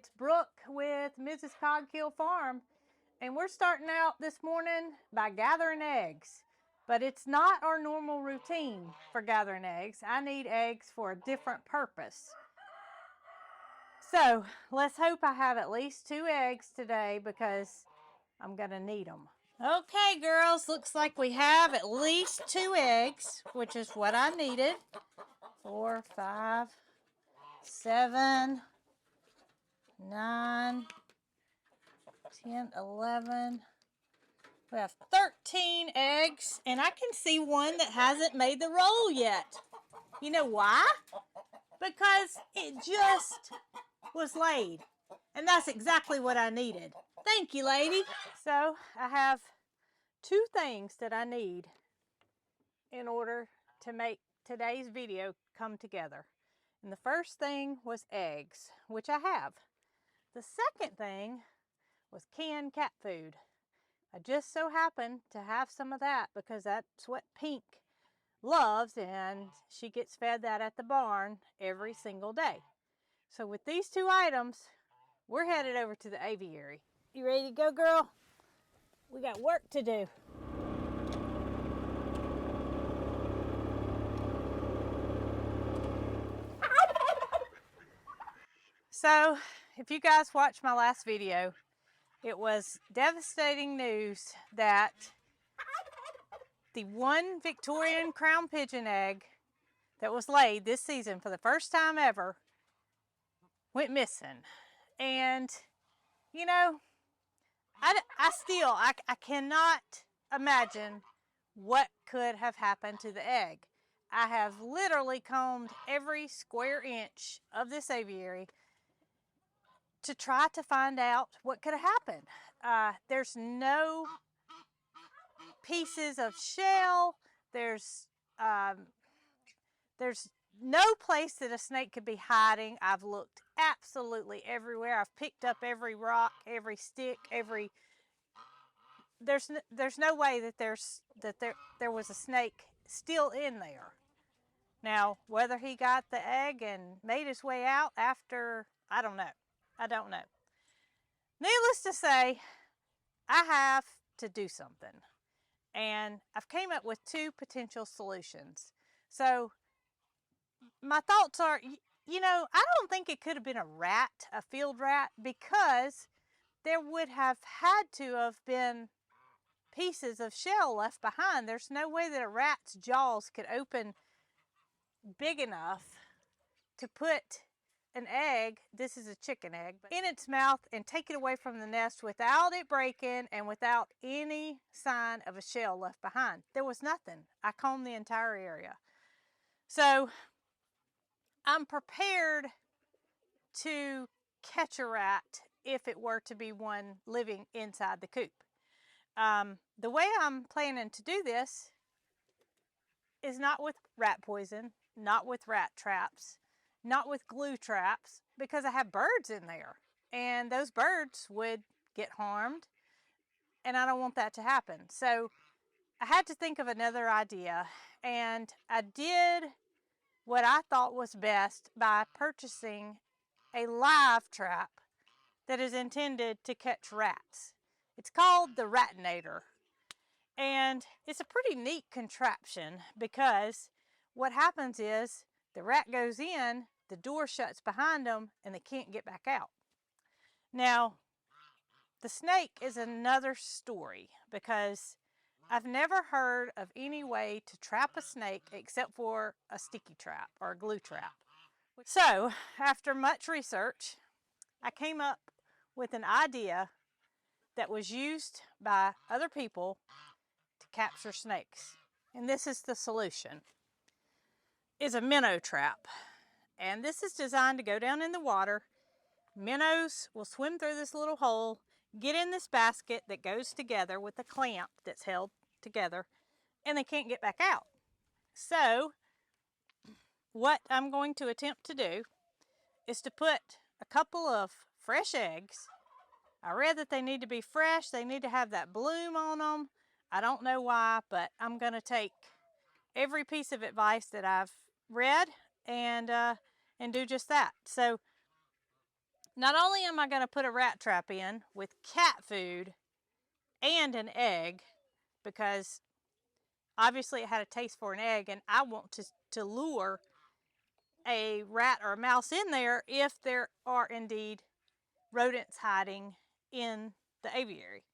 It's Brooke with Mrs. Cogkill Farm, and we're starting out this morning by gathering eggs. But it's not our normal routine for gathering eggs. I need eggs for a different purpose. So let's hope I have at least 2 eggs today because I'm gonna need them. Okay, girls, looks like we have at least 2 eggs, which is what I needed. 4, 5, 7, 9, 10, 11. We have 13 eggs, and I can see one that hasn't made the roll yet. You know why? Because it just was laid, and that's exactly what I needed. Thank you, lady. So I have 2 things that I need in order to make today's video come together. And the first thing was eggs, which I have. The second thing was canned cat food. I just so happen to have some of that because that's what Pink loves, and she gets fed that at the barn every single day. So with these 2 items, we're headed over to the aviary. You ready to go, girl? We got work to do. So, if you guys watched my last video, it was devastating news that the one Victorian crown pigeon egg that was laid this season for the first time ever went missing. And, you know, I cannot imagine what could have happened to the egg. I have literally combed every square inch of this aviary to try to find out what could have happened. There's no pieces of shell. There's no place that a snake could be hiding. I've looked absolutely everywhere. I've picked up every rock, every stick, there's no way that there was a snake still in there. Now, whether he got the egg and made his way out after, I don't know. I don't know. Needless to say, I have to do something. And I've came up with 2 potential solutions. So my thoughts are, you know, I don't think it could have been a rat, a field rat, because there would have had to have been pieces of shell left behind. There's no way that a rat's jaws could open big enough to put an egg, this is a chicken egg, in its mouth and take it away from the nest without it breaking and without any sign of a shell left behind. There was nothing. I combed the entire area. So I'm prepared to catch a rat if it were to be one living inside the coop. The way I'm planning to do this is not with rat poison, not with rat traps, not with glue traps, because I have birds in there and those birds would get harmed and I don't want that to happen. So I had to think of another idea, and I did what I thought was best by purchasing a live trap that is intended to catch rats. It's called the Ratinator, and it's a pretty neat contraption because what happens is the rat goes in, the door shuts behind them, and they can't get back out. Now, the snake is another story because I've never heard of any way to trap a snake except for a sticky trap or a glue trap. So, after much research, I came up with an idea that was used by other people to capture snakes. And this is the solution. It's a minnow trap. And this is designed to go down in the water. Minnows will swim through this little hole, get in this basket that goes together with a clamp that's held together, and they can't get back out. So, what I'm going to attempt to do is to put a couple of fresh eggs. I read that they need to be fresh. They need to have that bloom on them. I don't know why, but I'm going to take every piece of advice that I've read and do just that. So not only am I going to put a rat trap in with cat food and an egg, because obviously it had a taste for an egg, and I want to lure a rat or a mouse in there if there are indeed rodents hiding in the aviary.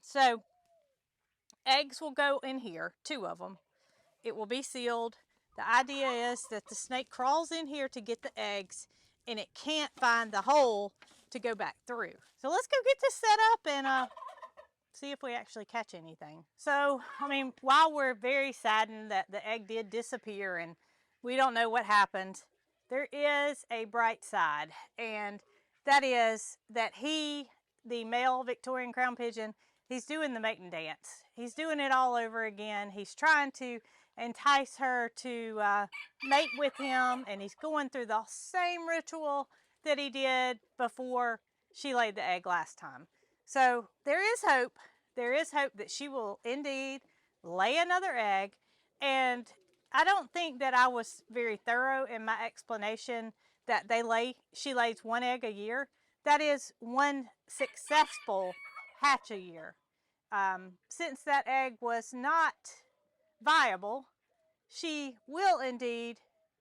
So eggs will go in here, 2 of them. It will be sealed. The idea is that the snake crawls in here to get the eggs, and it can't find the hole to go back through. So let's go get this set up and see if we actually catch anything. So, I mean, while we're very saddened that the egg did disappear and we don't know what happened, there is a bright side, and that is that the male Victorian crown pigeon, he's doing the mating dance. He's doing it all over again. He's trying to entice her to mate with him, and he's going through the same ritual that he did before she laid the egg last time. So there is hope. There is hope that she will indeed lay another egg, and I don't think that I was very thorough in my explanation that she lays 1 egg a year. That is 1 successful hatch a year. Since that egg was not viable, she will indeed,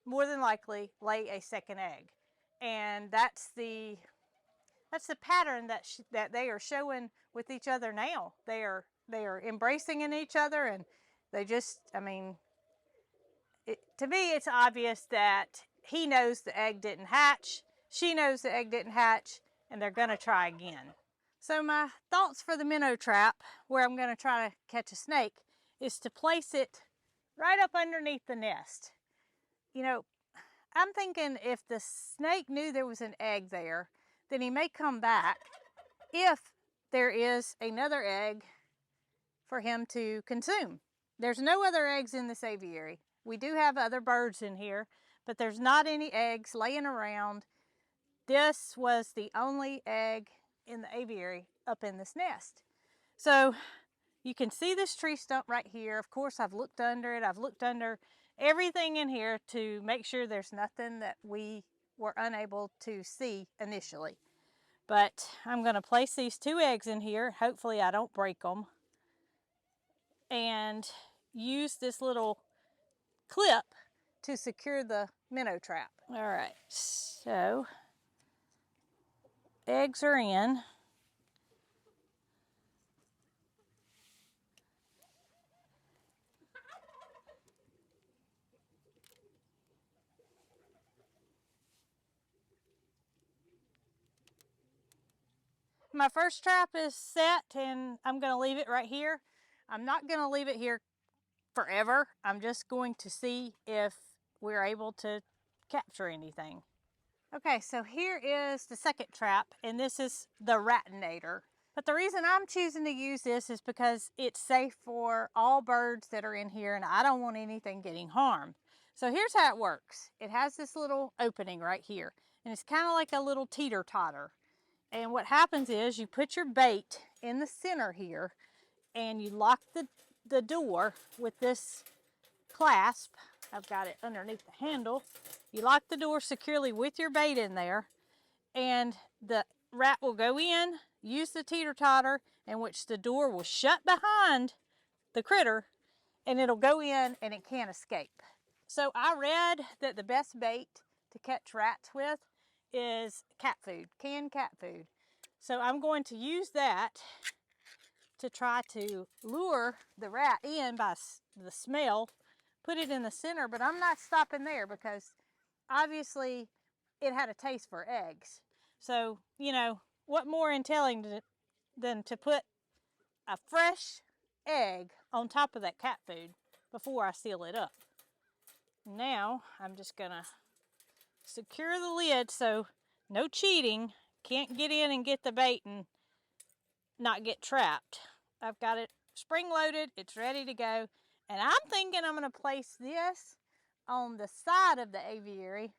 more than likely, lay a 2nd egg. And that's the pattern that they are showing with each other now. They are embracing in each other, and they just, I mean, to me it's obvious that he knows the egg didn't hatch, she knows the egg didn't hatch, and they're going to try again. So my thoughts for the minnow trap, where I'm going to try to catch a snake, is to place it right up underneath the nest. You know, I'm thinking if the snake knew there was an egg there, then he may come back if there is another egg for him to consume. There's no other eggs in this aviary. We do have other birds in here, but there's not any eggs laying around. This was the only egg in the aviary up in this nest. So you can see this tree stump right here. Of course, I've looked under it. I've looked under everything in here to make sure there's nothing that we were unable to see initially. But I'm going to place these 2 eggs in here. Hopefully I don't break them. And use this little clip to secure the minnow trap. All right, so eggs are in. My first trap is set, and I'm going to leave it right here. I'm not going to leave it here forever. I'm just going to see if we're able to capture anything. Okay, so here is the 2nd trap, and this is the ratinator. But the reason I'm choosing to use this is because it's safe for all birds that are in here, and I don't want anything getting harmed. So here's how it works. It has this little opening right here, and it's kind of like a little teeter-totter. And what happens is you put your bait in the center here, and you lock the door with this clasp. I've got it underneath the handle. You lock the door securely with your bait in there, and the rat will go in, use the teeter-totter, in which the door will shut behind the critter, and it'll go in and it can't escape. So I read that the best bait to catch rats with is cat food, canned cat food. So I'm going to use that to try to lure the rat in by the smell, put it in the center, but I'm not stopping there because obviously it had a taste for eggs. So, you know, what more entailing than to put a fresh egg on top of that cat food before I seal it up. Now I'm just gonna secure the lid so no cheating, can't get in and get the bait and not get trapped. I've got it spring loaded, it's ready to go, and I'm thinking I'm going to place this on the side of the aviary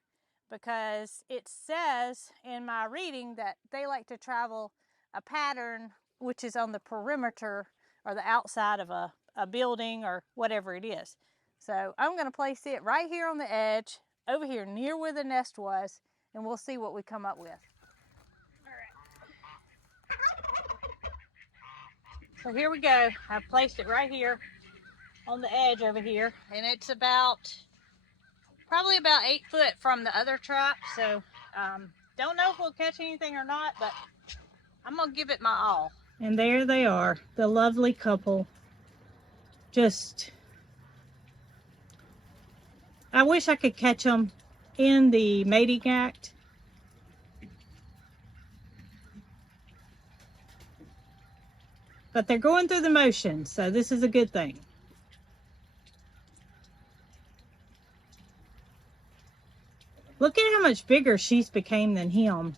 because it says in my reading that they like to travel a pattern which is on the perimeter or the outside of a building or whatever it is. So I'm going to place it right here on the edge, over here near where the nest was, and we'll see what we come up with. So here we go. I've placed it right here on the edge over here, and it's probably about 8 foot from the other trap. So don't know if we'll catch anything or not, but I'm gonna give it my all. And there they are, the lovely couple. I wish I could catch them in the mating act. But they're going through the motions, so this is a good thing. Look at how much bigger she's became than him.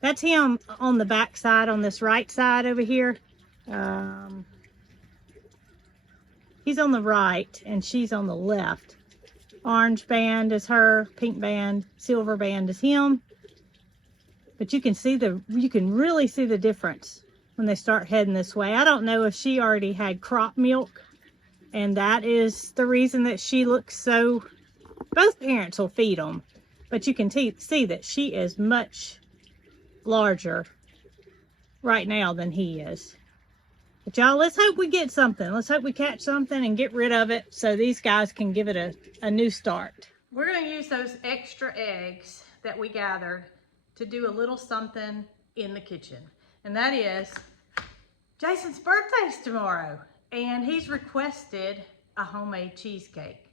That's him on the back side, on this right side over here. He's on the right and she's on the left. Orange band is her, pink band, silver band is him. But you can really see the difference when they start heading this way. I don't know if she already had crop milk, and that is the reason that she looks so. Both parents will feed them, but you can see that she is much larger right now than he is. But y'all, let's hope we get something. Let's hope we catch something and get rid of it so these guys can give it a new start. We're going to use those extra eggs that we gathered to do a little something in the kitchen. And that is, Jason's birthday's tomorrow, and he's requested a homemade cheesecake.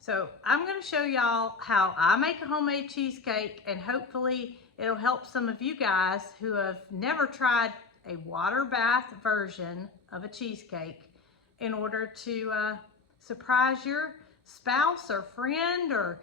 So I'm going to show y'all how I make a homemade cheesecake, and hopefully it'll help some of you guys who have never tried a water bath version of a cheesecake in order to surprise your spouse or friend or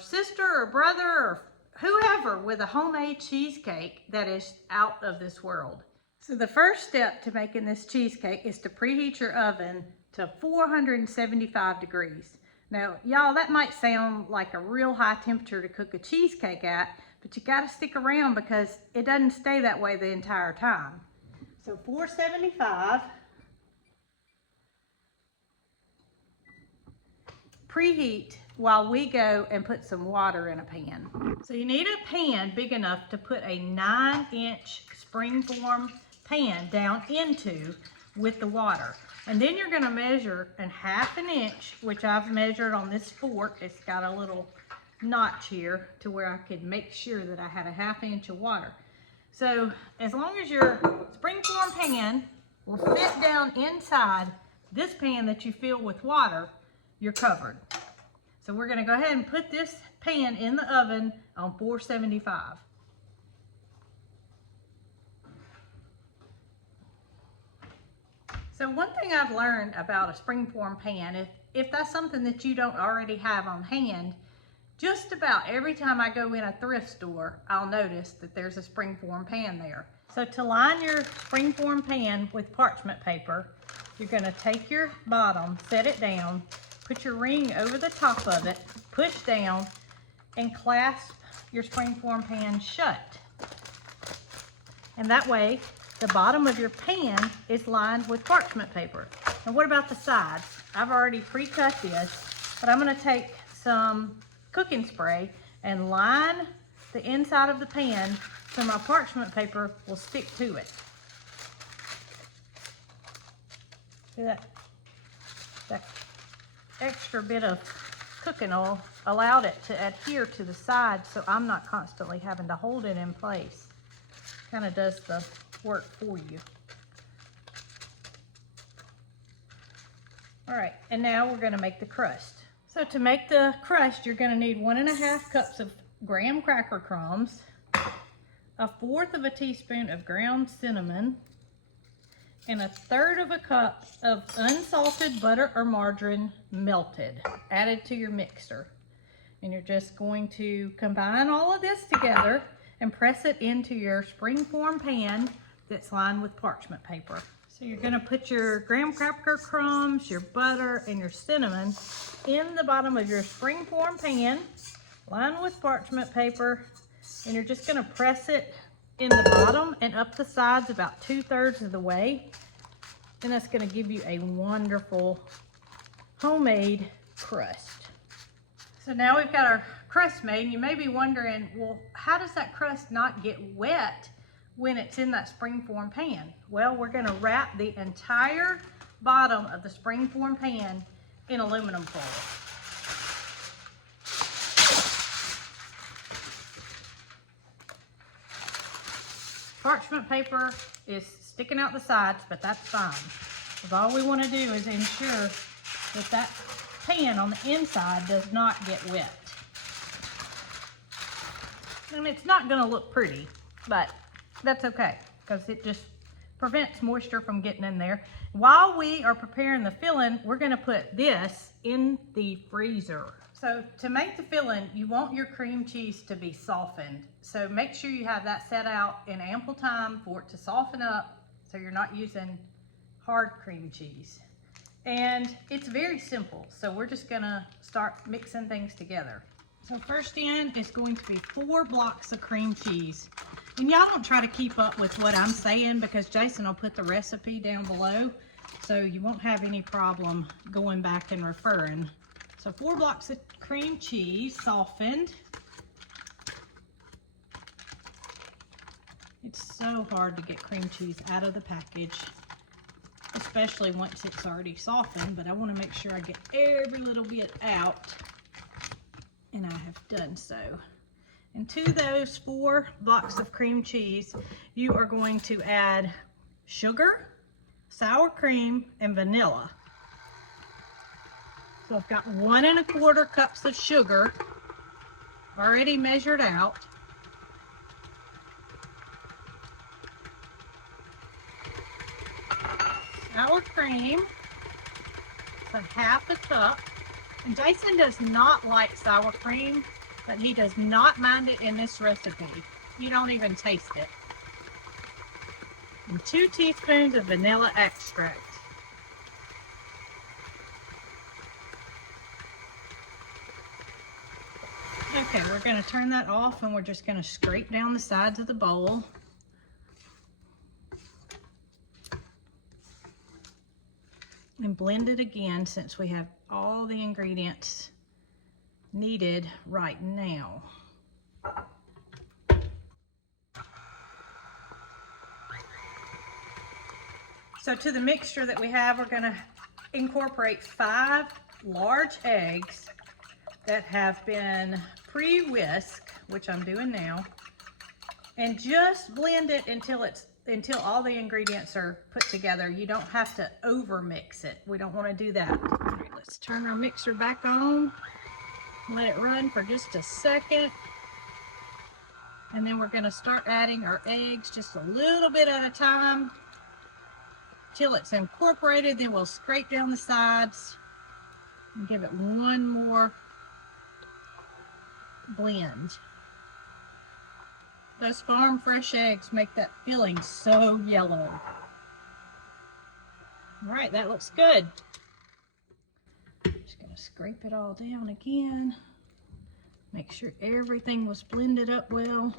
sister or brother or whoever with a homemade cheesecake that is out of this world. So the first step to making this cheesecake is to preheat your oven to 475 degrees. Now, y'all, that might sound like a real high temperature to cook a cheesecake at, but you gotta stick around because it doesn't stay that way the entire time. So 475. Preheat while we go and put some water in a pan. So you need a pan big enough to put a 9-inch springform pan down into with the water. And then you're gonna measure in 1/2 inch, which I've measured on this fork. It's got a little notch here to where I could make sure that I had a 1/2 inch of water. So as long as your springform pan will fit down inside this pan that you fill with water, you're covered. So we're gonna go ahead and put this pan in the oven on 475. So one thing I've learned about a springform pan, if that's something that you don't already have on hand, just about every time I go in a thrift store, I'll notice that there's a springform pan there. So to line your springform pan with parchment paper, you're gonna take your bottom, set it down, put your ring over the top of it, push down, and clasp your springform pan shut. And that way, the bottom of your pan is lined with parchment paper. And what about the sides? I've already pre-cut this, but I'm gonna take some cooking spray and line the inside of the pan so my parchment paper will stick to it. See that extra bit of cooking oil allowed it to adhere to the side so I'm not constantly having to hold it in place. Kind of does the work for you. All right, and now we're going to make the crust. So to make the crust, you're going to need 1½ cups of graham cracker crumbs, 1/4 teaspoon of ground cinnamon, and 1/3 cup of unsalted butter or margarine melted, added to your mixer. And you're just going to combine all of this together and press it into your springform pan that's lined with parchment paper. So you're gonna put your graham cracker crumbs, your butter, and your cinnamon in the bottom of your springform pan, lined with parchment paper, and you're just gonna press it in the bottom and up the sides about 2/3 of the way. And that's gonna give you a wonderful homemade crust. So now we've got our crust made, and you may be wondering, well, how does that crust not get wet when it's in that springform pan? Well, we're gonna wrap the entire bottom of the springform pan in aluminum foil. Parchment paper is sticking out the sides, but that's fine. Because all we want to do is ensure that that pan on the inside does not get wet. And it's not going to look pretty, but that's okay because it just prevents moisture from getting in there. While we are preparing the filling, we're going to put this in the freezer. So to make the filling, you want your cream cheese to be softened. So make sure you have that set out in ample time for it to soften up so you're not using hard cream cheese. And it's very simple. So we're just gonna start mixing things together. So first in is going to be 4 blocks of cream cheese. And y'all don't try to keep up with what I'm saying because Jason will put the recipe down below. So you won't have any problem going back and referring. So 4 blocks of cream cheese softened. It's so hard to get cream cheese out of the package, especially once it's already softened, but I want to make sure I get every little bit out, and I have done so. And to those 4 blocks of cream cheese, you are going to add sugar, sour cream, and vanilla. So I've got 1 1/4 cups of sugar already measured out. Sour cream, so 1/2 cup. And Jason does not like sour cream, but he does not mind it in this recipe. You don't even taste it. And 2 teaspoons of vanilla extract. Okay, we're going to turn that off and we're just going to scrape down the sides of the bowl. And blend it again since we have all the ingredients needed right now. So to the mixture that we have, we're going to incorporate 5 large eggs that have been pre-whisked, which I'm doing now, and just blend it until all the ingredients are put together. You don't have to over mix it. We don't want to do that. All right, let's turn our mixer back on, let it run for just a second, and then we're going to start adding our eggs just a little bit at a time till it's incorporated. Then we'll scrape down the sides and give it one more blend. Those farm fresh eggs make that filling so yellow. All right, that looks good. Just gonna scrape it all down again. Make sure everything was blended up well.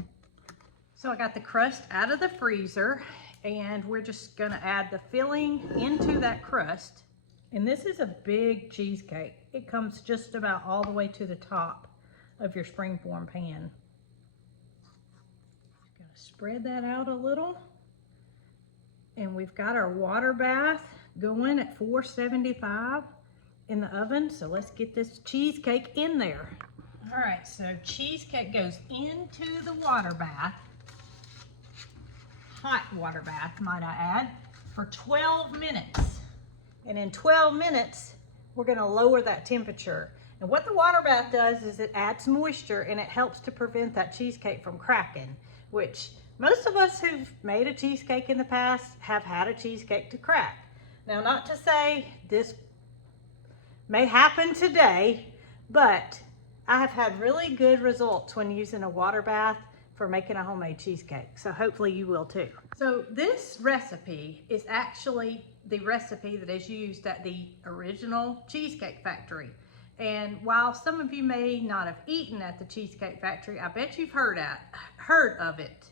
So I got the crust out of the freezer, and we're just gonna add the filling into that crust. And this is a big cheesecake. It comes just about all the way to the top of your springform pan. Just gonna spread that out a little. And we've got our water bath going at 475 in the oven. So let's get this cheesecake in there. All right, so cheesecake goes into the water bath, hot water bath, might I add, for 12 minutes. And in 12 minutes, we're gonna lower that temperature. And what the water bath does is it adds moisture and it helps to prevent that cheesecake from cracking, which most of us who've made a cheesecake in the past have had a cheesecake to crack. Now, not to say this may happen today, but I have had really good results when using a water bath for making a homemade cheesecake. So hopefully you will too. So this recipe is actually the recipe that is used at the original Cheesecake Factory. And while some of you may not have eaten at the Cheesecake Factory, I bet you've heard of it.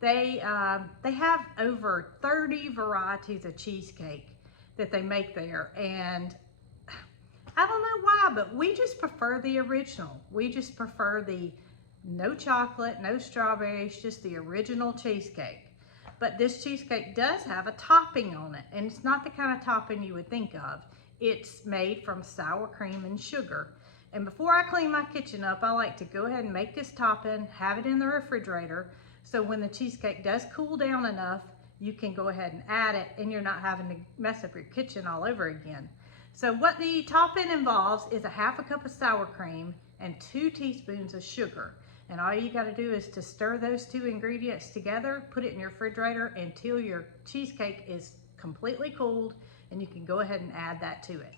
They have over 30 varieties of cheesecake that they make there, and I don't know why, but we just prefer the original. We just prefer the no chocolate, no strawberries, just the original cheesecake. but this cheesecake does have a topping on it, and it's not the kind of topping you would think of. It's made from sour cream and sugar. And before I clean my kitchen up, I like to go ahead and make this topping, have it in the refrigerator, so when the cheesecake does cool down enough, you can go ahead and add it and you're not having to mess up your kitchen all over again. So what the topping involves is a ½ cup of sour cream and 2 teaspoons of sugar. And all you gotta do is to stir those 2 ingredients together, put it in your refrigerator until your cheesecake is completely cooled, and you can go ahead and add that to it.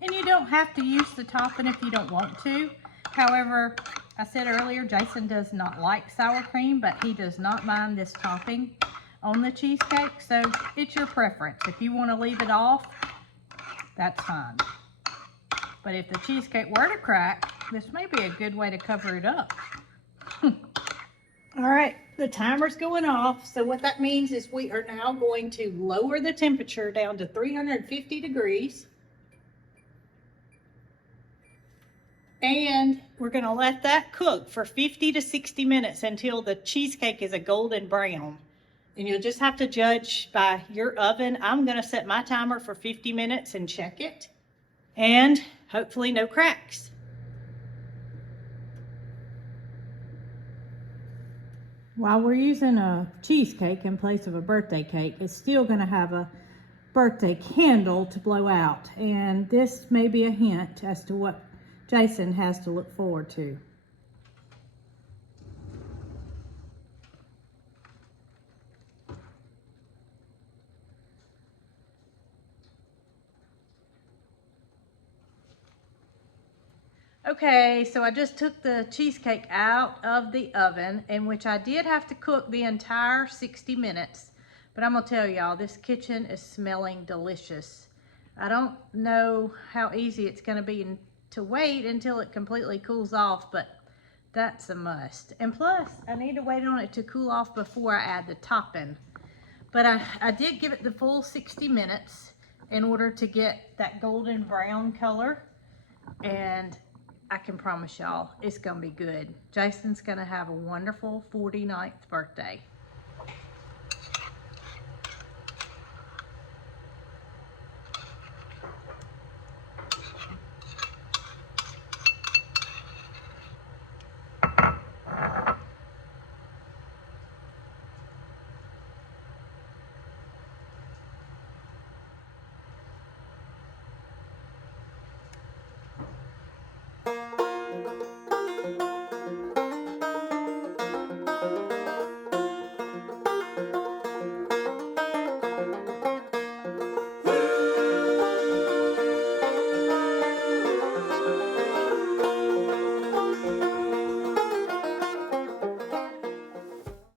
And you don't have to use the topping if you don't want to. However, I said earlier, Jason does not like sour cream, but he does not mind this topping on the cheesecake. So it's your preference. If you want to leave it off, that's fine. But if the cheesecake were to crack, this may be a good way to cover it up. All right, the timer's going off. So what that means is we are now going to lower the temperature down to 350 degrees. And we're gonna let that cook for 50 to 60 minutes until the cheesecake is a golden brown. And you'll just have to judge by your oven. I'm gonna set my timer for 50 minutes and check it. And hopefully no cracks. While we're using a cheesecake in place of a birthday cake, it's still gonna have a birthday candle to blow out. And this may be a hint as to what Jason has to look forward to. Okay, so I just took the cheesecake out of the oven, in which I did have to cook the entire 60 minutes. But I'm gonna tell y'all, this kitchen is smelling delicious. I don't know how easy it's gonna be to wait until it completely cools off, but that's a must. And plus, I need to wait on it to cool off before I add the topping. But I did give it the full 60 minutes in order to get that golden brown color. And I can promise y'all, it's gonna be good. Jason's gonna have a wonderful 49th birthday.